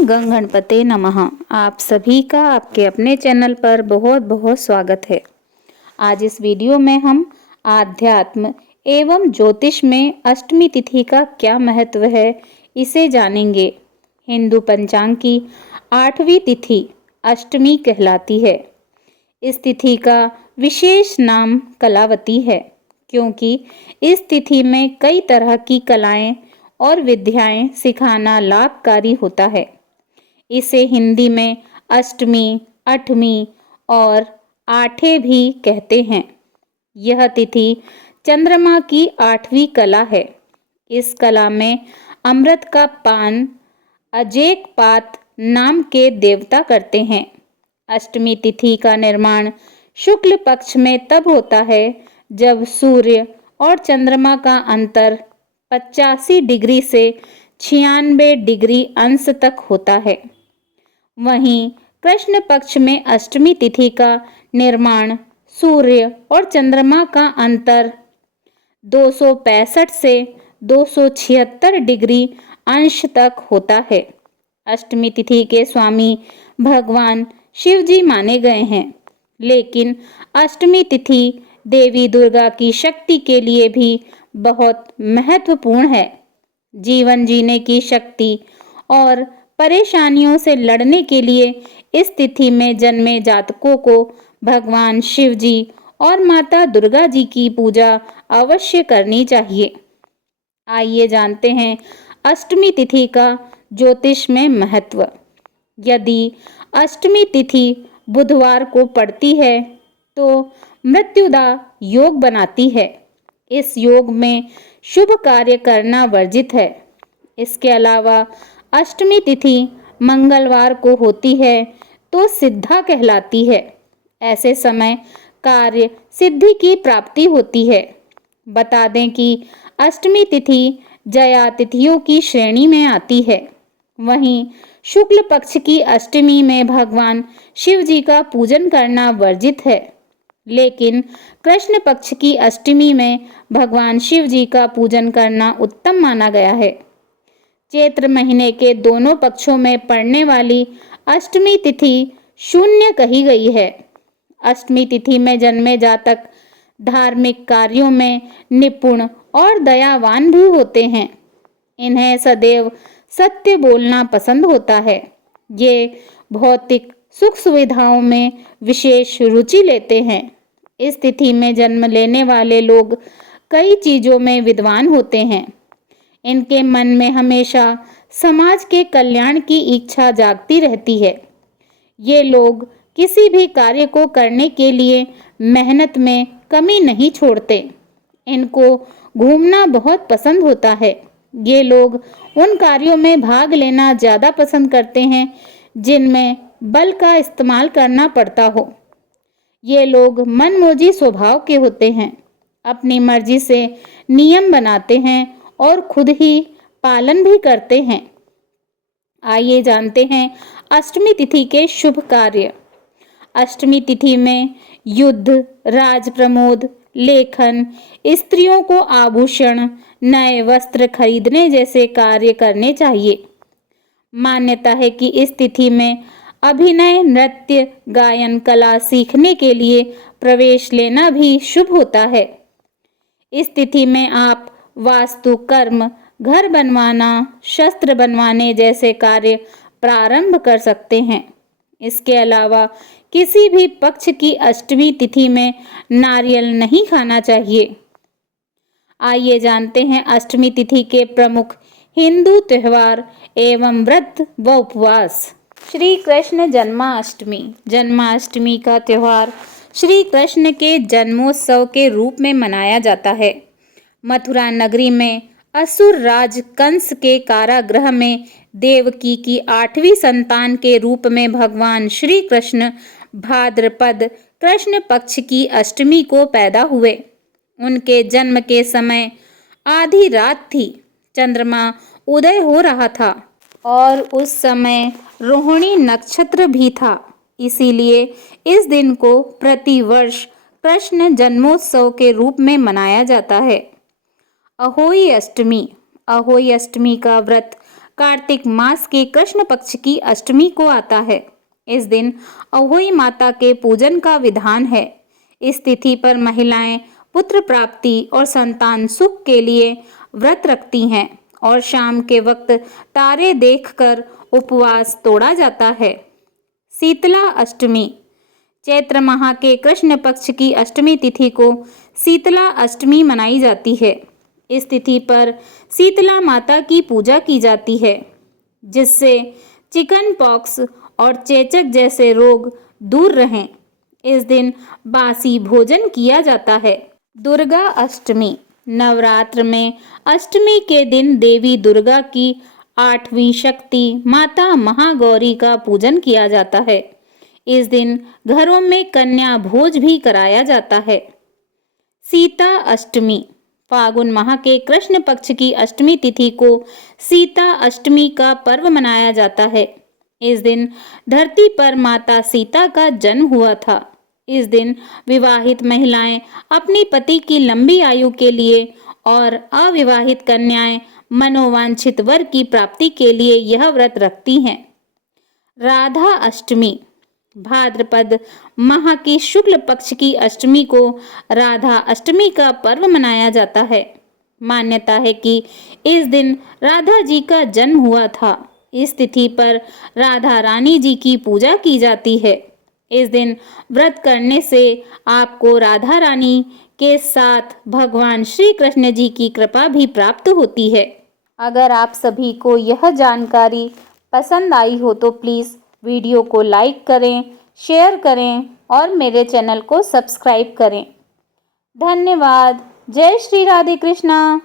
ओम गंग गणपते नमः। आप सभी का आपके अपने चैनल पर बहुत बहुत स्वागत है। आज इस वीडियो में हम आध्यात्म एवं ज्योतिष में अष्टमी तिथि का क्या महत्व है इसे जानेंगे। हिंदू पंचांग की 8वीं तिथि अष्टमी कहलाती है। इस तिथि का विशेष नाम कलावती है, क्योंकि इस तिथि में कई तरह की कलाएं और विद्याएं सिखाना लाभकारी होता है। इसे हिंदी में अष्टमी, अठमी और आठे भी कहते हैं। यह तिथि चंद्रमा की 8वीं कला है। इस कला में अमृत का पान अजेक पात नाम के देवता करते हैं। अष्टमी तिथि का निर्माण शुक्ल पक्ष में तब होता है जब सूर्य और चंद्रमा का अंतर 85 डिग्री से 96 डिग्री अंश तक होता है। वहीं कृष्ण पक्ष में अष्टमी तिथि का निर्माण सूर्य और चंद्रमा का अंतर 265 से 276 डिग्री अंश तक होता है। अष्टमी तिथि के स्वामी भगवान शिव जी माने गए हैं, लेकिन अष्टमी तिथि देवी दुर्गा की शक्ति के लिए भी बहुत महत्वपूर्ण है। जीवन जीने की शक्ति और परेशानियों से लड़ने के लिए इस तिथि में जन्मे जातकों को भगवान शिव जी और माता दुर्गा जी की पूजा अवश्य करनी चाहिए। आइए जानते हैं अष्टमी तिथि का ज्योतिष में महत्व। यदि अष्टमी तिथि बुधवार को पड़ती है तो मृत्युदा योग बनाती है। इस योग में शुभ कार्य करना वर्जित है। इसके अलावा अष्टमी तिथि मंगलवार को होती है तो सिद्धा कहलाती है। ऐसे समय कार्य सिद्धि की प्राप्ति होती है। बता दें कि अष्टमी तिथि जया तिथियों की श्रेणी में आती है। वहीं शुक्ल पक्ष की अष्टमी में भगवान शिव जी का पूजन करना वर्जित है, लेकिन कृष्ण पक्ष की अष्टमी में भगवान शिव जी का पूजन करना उत्तम माना गया है। चैत्र महीने के दोनों पक्षों में पड़ने वाली अष्टमी तिथि शून्य कही गई है। अष्टमी तिथि में जन्मे जातक धार्मिक कार्यों में निपुण और दयावान भी होते हैं। इन्हें सदैव सत्य बोलना पसंद होता है। ये भौतिक सुख सुविधाओं में विशेष रुचि लेते हैं। इस तिथि में जन्म लेने वाले लोग कई चीजों में विद्वान होते हैं। इनके मन में हमेशा समाज के कल्याण की इच्छा जागती रहती है। ये लोग किसी भी कार्य को करने के लिए मेहनत में कमी नहीं छोड़ते। इनको घूमना बहुत पसंद होता है। ये लोग उन कार्यों में भाग लेना ज़्यादा पसंद करते हैं जिनमें बल का इस्तेमाल करना पड़ता हो। ये लोग मनमौजी स्वभाव के होते हैं। अपनी मर्जी से नियम बनाते हैं और खुद ही पालन भी करते हैं। आइए जानते हैं अष्टमी तिथि के शुभ कार्य। अष्टमी तिथि में युद्ध, राज प्रमोद, लेखन, स्त्रियों को आभूषण, नए वस्त्र खरीदने जैसे कार्य करने चाहिए। मान्यता है कि इस तिथि में अभिनय, नृत्य, गायन कला सीखने के लिए प्रवेश लेना भी शुभ होता है। इस तिथि में आप वास्तु कर्म, घर बनवाना, शस्त्र बनवाने जैसे कार्य प्रारंभ कर सकते हैं। इसके अलावा किसी भी पक्ष की अष्टमी तिथि में नारियल नहीं खाना चाहिए। आइए जानते हैं अष्टमी तिथि के प्रमुख हिंदू त्योहार एवं व्रत व उपवास। श्री कृष्ण जन्माष्टमी। जन्माष्टमी का त्योहार श्री कृष्ण के जन्मोत्सव के रूप में मनाया जाता है। मथुरा नगरी में असुर राज कंस के कारागृह में देवकी की 8वीं संतान के रूप में भगवान श्री कृष्ण भाद्रपद कृष्ण पक्ष की अष्टमी को पैदा हुए। उनके जन्म के समय आधी रात थी। चंद्रमा उदय हो रहा था और उस समय रोहिणी नक्षत्र भी था। इसीलिए इस दिन को प्रतिवर्ष कृष्ण जन्मोत्सव के रूप में मनाया जाता है। अहोई अष्टमी। अहोई अष्टमी का व्रत कार्तिक मास के कृष्ण पक्ष की अष्टमी को आता है। इस दिन अहोई माता के पूजन का विधान है। इस तिथि पर महिलाएं पुत्र प्राप्ति और संतान सुख के लिए व्रत रखती हैं और शाम के वक्त तारे देखकर उपवास तोड़ा जाता है। शीतला अष्टमी। चैत्र माह के कृष्ण पक्ष की अष्टमी तिथि को शीतला अष्टमी मनाई जाती है। इस तिथि पर शीतला माता की पूजा की जाती है, जिससे चिकन पॉक्स और चेचक जैसे रोग दूर रहें। इस दिन बासी भोजन किया जाता है। दुर्गा अष्टमी। नवरात्र में अष्टमी के दिन देवी दुर्गा की 8वीं शक्ति माता महागौरी का पूजन किया जाता है। इस दिन घरों में कन्या भोज भी कराया जाता है। सीता अष्टमी। फागुन माह के कृष्ण पक्ष की अष्टमी तिथि को सीता अष्टमी का पर्व मनाया जाता है। इस दिन धरती पर माता सीता का जन्म हुआ था। इस दिन विवाहित महिलाएं अपनी पति की लंबी आयु के लिए और अविवाहित कन्याएं मनोवांछित वर की प्राप्ति के लिए यह व्रत रखती हैं। राधा अष्टमी। भाद्रपद माह की शुक्ल पक्ष की अष्टमी को राधा अष्टमी का पर्व मनाया जाता है। मान्यता है कि इस दिन राधा जी का जन्म हुआ था। इस तिथि पर राधा रानी जी की पूजा की जाती है। इस दिन व्रत करने से आपको राधा रानी के साथ भगवान श्री कृष्ण जी की कृपा भी प्राप्त होती है। अगर आप सभी को यह जानकारी पसंद आई हो तो प्लीज़ वीडियो को लाइक करें, शेयर करें और मेरे चैनल को सब्सक्राइब करें। धन्यवाद। जय श्री राधे कृष्णा।